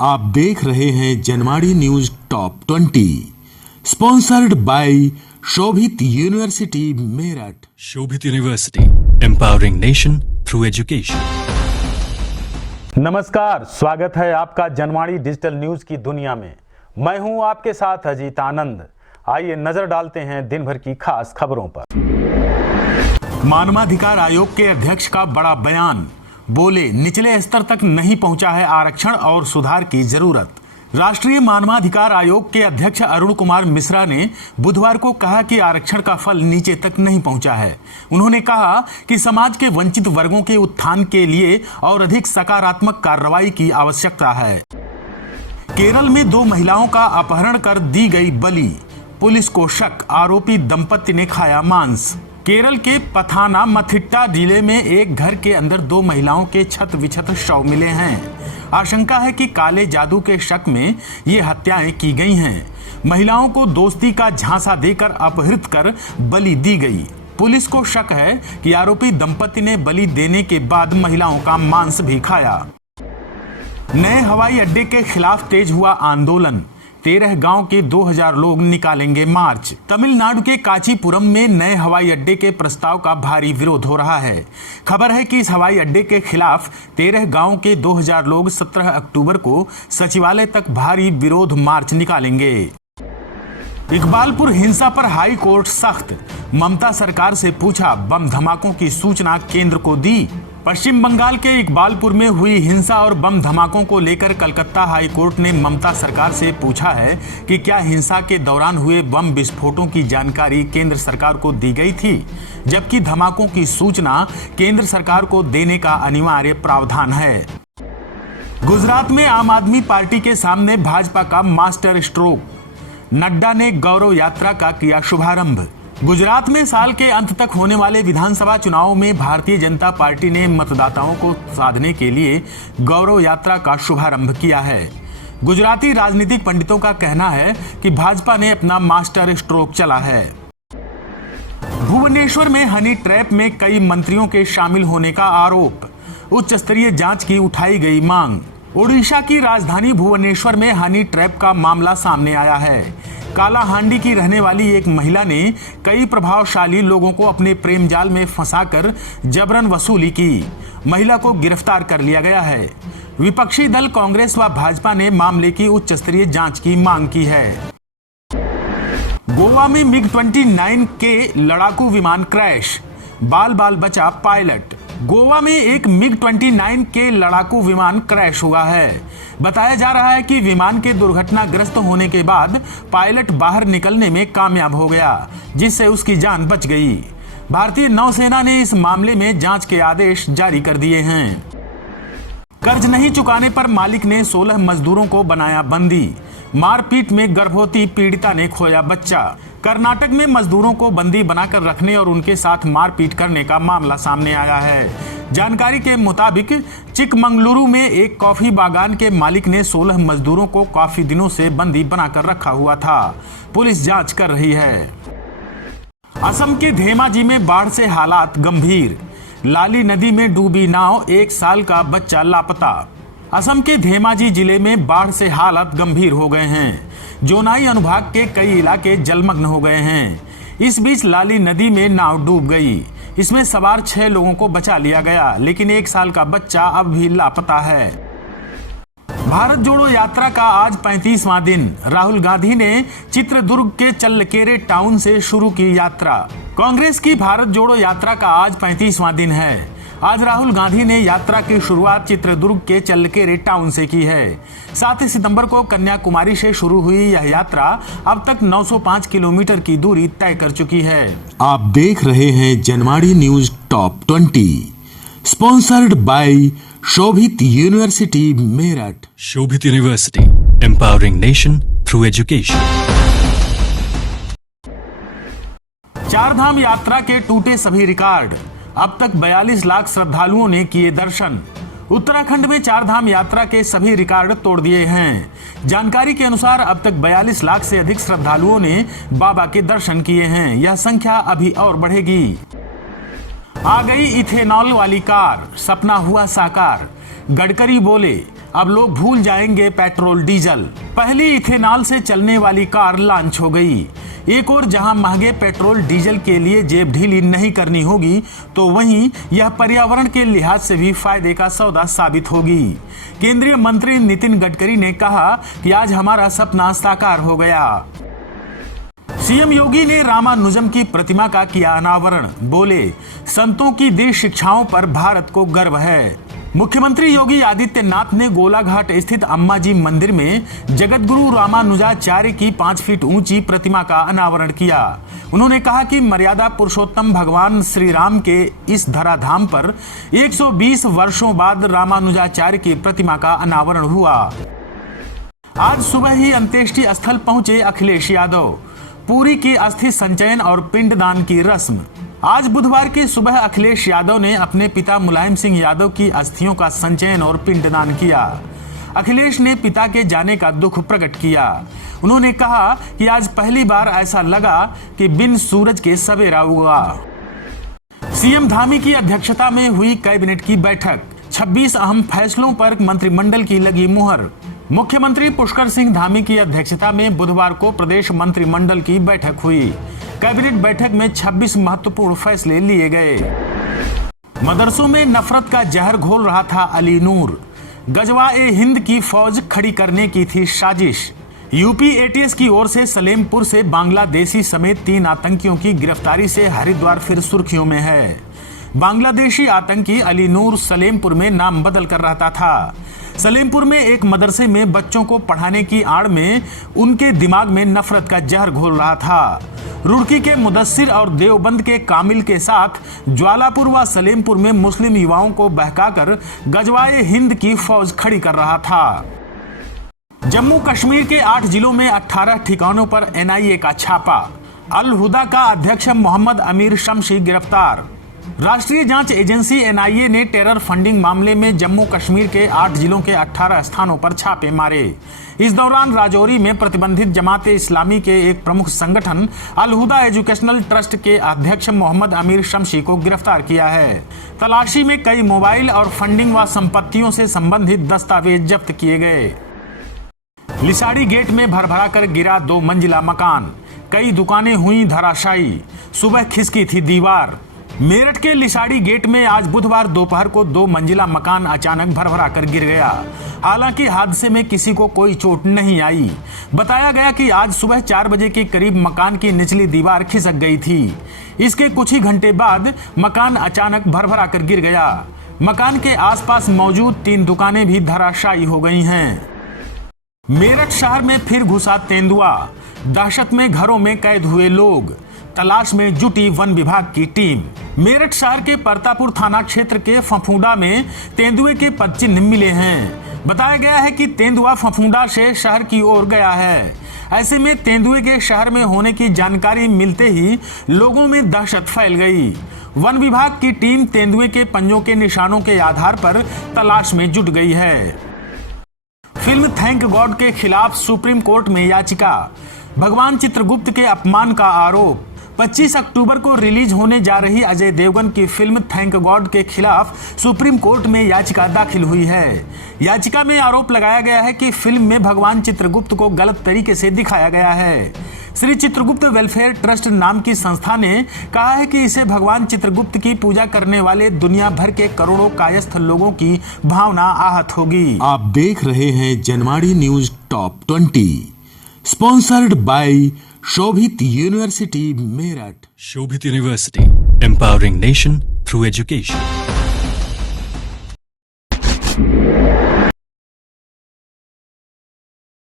आप देख रहे हैं Janwadi news top 20 sponsored by Shobhit university Meerut. Shobhit university, empowering nation through education. नमस्कार, स्वागत है आपका जनवाड़ी डिजिटल न्यूज की दुनिया में। मैं हूं आपके साथ अजीत आनंद। आइए नजर डालते हैं दिन भर की खास खबरों पर। मानवाधिकार आयोग के अध्यक्ष का बड़ा बयान, बोले निचले स्तर तक नहीं पहुंचा है आरक्षण और सुधार की जरूरत। राष्ट्रीय मानवाधिकार आयोग के अध्यक्ष अरुण कुमार मिश्रा ने बुधवार को कहा कि आरक्षण का फल नीचे तक नहीं पहुंचा है। उन्होंने कहा कि समाज के वंचित वर्गों के उत्थान के लिए और अधिक सकारात्मक कार्रवाई की आवश्यकता है। केरल में 2 महिलाओं का अपहरण कर दी गई बलि, पुलिस को शक, आरोपी दंपति ने खाया मांस। केरल के पथानामथिट्टा जिले में एक घर के अंदर 2 महिलाओं के छत विछत शव मिले हैं। आशंका है कि काले जादू के शक में ये हत्याएं की गई हैं। महिलाओं को दोस्ती का झांसा देकर अपहृत कर बलि दी गई। पुलिस को शक है कि आरोपी दंपति ने बलि देने के बाद महिलाओं का मांस भी खाया। नए हवाई अड्डे के खिलाफ तेज हुआ आंदोलन, 13 गांव के 2000 लोग निकालेंगे मार्च। तमिलनाडु के कांचीपुरम में नए हवाई अड्डे के प्रस्ताव का भारी विरोध हो रहा है। खबर है कि इस हवाई अड्डे के खिलाफ 13 गांव के 2000 लोग 17 अक्टूबर को सचिवालय तक भारी विरोध मार्च निकालेंगे। इकबालपुर हिंसा पर हाई कोर्ट सख्त, ममता सरकार से पूछा, बम धमाकों की सूचना केंद्र को दी। पश्चिम बंगाल के इकबालपुर में हुई हिंसा और बम धमाकों को लेकर कलकत्ता हाई कोर्ट ने ममता सरकार से पूछा है कि क्या हिंसा के दौरान हुए बम विस्फोटों की जानकारी केंद्र सरकार को दी गई थी, जबकि धमाकों की सूचना केंद्र सरकार को देने का अनिवार्य प्रावधान है। गुजरात में आम आदमी पार्टी के सामने भाजपा का मास्टर स्ट्रोक, नड्डा ने गौरव यात्रा का किया शुभारंभ। गुजरात में साल के अंत तक होने वाले विधानसभा चुनाव में भारतीय जनता पार्टी ने मतदाताओं को साधने के लिए गौरव यात्रा का शुभारंभ किया है। गुजराती राजनीतिक पंडितों का कहना है कि भाजपा ने अपना मास्टर स्ट्रोक चला है। भुवनेश्वर में हनी ट्रैप में कई मंत्रियों के शामिल होने का आरोप, उच्च स्तरीय जांच की उठाई गई मांग। ओडिशा की राजधानी भुवनेश्वर में हनी ट्रैप का मामला सामने आया है। कालाहांडी की रहने वाली एक महिला ने कई प्रभावशाली लोगों को अपने प्रेम जाल में फंसाकर जबरन वसूली की। महिला को गिरफ्तार कर लिया गया है। विपक्षी दल कांग्रेस व भाजपा ने मामले की उच्च स्तरीय जांच की मांग की है। गोवा में MiG-29 के लड़ाकू विमान क्रैश, बाल बाल बचा पायलट। गोवा में एक MiG-29 के लड़ाकू विमान क्रैश हुआ है। बताया जा रहा है कि विमान के दुर्घटनाग्रस्त होने के बाद पायलट बाहर निकलने में कामयाब हो गया, जिससे उसकी जान बच गई। भारतीय नौसेना ने इस मामले में जांच के आदेश जारी कर दिए हैं। कर्ज नहीं चुकाने पर मालिक ने 16 मजदूरों को बनाया बंदी, मारपीट में गर्भवती पीड़िता ने खोया बच्चा। कर्नाटक में मजदूरों को बंदी बनाकर रखने और उनके साथ मारपीट करने का मामला सामने आया है। जानकारी के मुताबिक चिकमंगलुरु में एक कॉफी बागान के मालिक ने 16 मजदूरों को काफी दिनों से बंदी बनाकर रखा हुआ था। पुलिस जांच कर रही है। असम के धेमाजी में बाढ़ से हालात गंभीर, लाली नदी में डूबी नाव, 1 साल का बच्चा लापता। असम के धेमाजी जिले में बाढ़ से हालात गंभीर हो गए हैं। जोनाई अनुभाग के कई इलाके जलमग्न हो गए हैं। इस बीच लाली नदी में नाव डूब गई। इसमें सवार 6 लोगों को बचा लिया गया, लेकिन 1 साल का बच्चा अब भी लापता है। भारत जोड़ो यात्रा का आज 35वां दिन, राहुल गांधी ने चित्रदुर्ग के चल्लकेरे टाउन से शुरू की यात्रा। कांग्रेस की भारत जोड़ो यात्रा का आज 35वां दिन है। आज राहुल गांधी ने यात्रा की शुरुआत चित्रदुर्ग के चल्लकेरे टाउन से की है। 7 सितंबर को कन्याकुमारी से शुरू हुई यह यात्रा अब तक 905 किलोमीटर की दूरी तय कर चुकी है। आप देख रहे हैं Janwadi news top 20 sponsored by Shobhit university Meerut. Shobhit university, empowering nation through education. Chardham यात्रा के टूटे सभी रिकॉर्ड, अब तक 42 लाख श्रद्धालुओं ने किए दर्शन। उत्तराखंड में चारधाम यात्रा के सभी रिकॉर्ड तोड़ दिए हैं। जानकारी के अनुसार अब तक 42 लाख से अधिक श्रद्धालुओं ने बाबा के दर्शन किए हैं। यह संख्या अभी और बढ़ेगी। आ गई इथेनॉल वाली कार, सपना हुआ साकार। गडकरी बोले, अब लोग भूल जाएंगे पेट्रोल डीजल। पहली इथेनॉल से चलने वाली कार लॉन्च हो गई। एक और जहां महंगे पेट्रोल डीजल के लिए जेब ढीली नहीं करनी होगी, तो वहीं यह पर्यावरण के लिहाज से भी फायदे का सौदा साबित होगी। केंद्रीय मंत्री नितिन गडकरी ने कहा कि आज हमारा सपना साकार हो गया। सीएम योगी ने रामानुजम की प्रतिमा का किया अनावरण। बोले, संतों की दी शिक्षाओं पर भारत को गर्व है। मुख्यमंत्री योगी आदित्यनाथ ने गोलाघाट स्थित अम्माजी मंदिर में जगतगुरु रामानुजाचार्य की 5 फीट ऊंची प्रतिमा का अनावरण किया। उन्होंने कहा कि मर्यादा पुरुषोत्तम भगवान श्री राम के इस धराधाम पर 120 वर्षों बाद रामानुजाचार्य की प्रतिमा का अनावरण हुआ। आज सुबह ही अंत्येष्टि स्थल पहुंचे अखिलेश यादव। पूरी की अस्थि संचयन और पिंडदान की रस्म। आज बुधवार की सुबह अखिलेश यादव ने अपने पिता मुलायम सिंह यादव की अस्थियों का संचयन और पिंडदान किया। अखिलेश ने पिता के जाने का दुख प्रकट किया। उन्होंने कहा कि आज पहली बार ऐसा लगा कि बिन सूरज के सवेरा हुआ। सीएम धामी की अध्यक्षता में हुई कैबिनेट की बैठक। 26 अहम फैसलों पर मंत्रिमंडल की लगी मुहर। मुख्यमंत्री पुष्कर सिंह धामी की अध्यक्षता में बुधवार को प्रदेश मंत्रिमंडल की बैठक हुई। कैबिनेट बैठक में 26 महत्वपूर्ण फैसले लिए गए। मदरसों में नफरत का जहर घोल रहा था अली नूर। गजवा-ए हिंद की फौज खड़ी करने की थी साजिश। यूपी एटीएस की ओर से सलेमपुर से बांग्लादेशी समेत 3 आतंकियों की गिरफ्तारी से हरिद्वार फिर सुर्खियों में है। बांग्लादेशी आतंकी अली नूर सलेमपुर में नाम बदल कर रहता था। सलेमपुर में एक मदरसे में बच्चों को पढ़ाने की आड़ में उनके दिमाग में नफरत का जहर घोल रहा था। रुड़की के मुदस्सिर और देवबंद के कामिल के साथ ज्वालापुर व सलेमपुर में मुस्लिम युवाओं को बहकाकर गजवाए हिंद की फौज खड़ी कर रहा था। जम्मू कश्मीर के 8 जिलों में 18 ठिकानों पर एनआईए का छापा। अल हुदा का अध्यक्ष मोहम्मद अमीर शमशी गिरफ्तार। राष्ट्रीय जांच एजेंसी एनआईए ने टेरर फंडिंग मामले में जम्मू कश्मीर के 8 जिलों के 18 स्थानों पर छापे मारे। इस दौरान राजौरी में प्रतिबंधित जमाते इस्लामी के एक प्रमुख संगठन अल हुदा एजुकेशनल ट्रस्ट के अध्यक्ष मोहम्मद अमीर शमशी को गिरफ्तार किया है। तलाशी में कई मोबाइल और फंडिंग व संपत्तियों से संबंधित दस्तावेज जब्त किए गए। लिसाड़ी गेट में भरभरा कर गिरा 2 मंजिला मकान। कई दुकानें हुई धराशायी। सुबह खिसकी थी दीवार। मेरठ के लिसाड़ी गेट में आज बुधवार दोपहर को 2 मंजिला मकान अचानक भरभरा कर गिर गया। हालांकि हादसे में किसी को कोई चोट नहीं आई। बताया गया कि आज सुबह 4 बजे के करीब मकान की निचली दीवार खिसक गई थी। इसके कुछ ही घंटे बाद मकान अचानक भरभरा कर गिर गया। मकान के आसपास मौजूद 3 दुकानें भी धराशायी हो गई हैं। मेरठ शहर में फिर घुसा तेंदुआ। दहशत में घरों में कैद हुए लोग। तलाश में जुटी वन विभाग की टीम। मेरठ शहर के परतापुर थाना क्षेत्र के फफूंडा में तेंदुए के पदचिन्ह मिले हैं। बताया गया है कि तेंदुआ फफूंडा से शहर की ओर गया है। ऐसे में तेंदुए के शहर में होने की जानकारी मिलते ही लोगों में दहशत फैल गई। वन विभाग की टीम तेंदुए के पंजों के निशानों के आधार पर तलाश में जुट गई है। फिल्म थैंक गॉड के खिलाफ सुप्रीम कोर्ट में याचिका। भगवान चित्रगुप्त के अपमान का आरोप। 25 अक्टूबर को रिलीज होने जा रही अजय देवगन की फिल्म थैंक गॉड के खिलाफ सुप्रीम कोर्ट में याचिका दाखिल हुई है। याचिका में आरोप लगाया गया है कि फिल्म में भगवान चित्रगुप्त को गलत तरीके से दिखाया गया है। श्री चित्रगुप्त वेलफेयर ट्रस्ट नाम की संस्था ने कहा है कि इसे भगवान चित्रगुप्त की पूजा करने वाले दुनिया भर के करोड़ों कायस्थ लोगों की भावना आहत होगी। आप देख रहे हैं Janwadi news top 20, sponsored by Shobhit university Meerut. Shobhit University, empowering nation through education.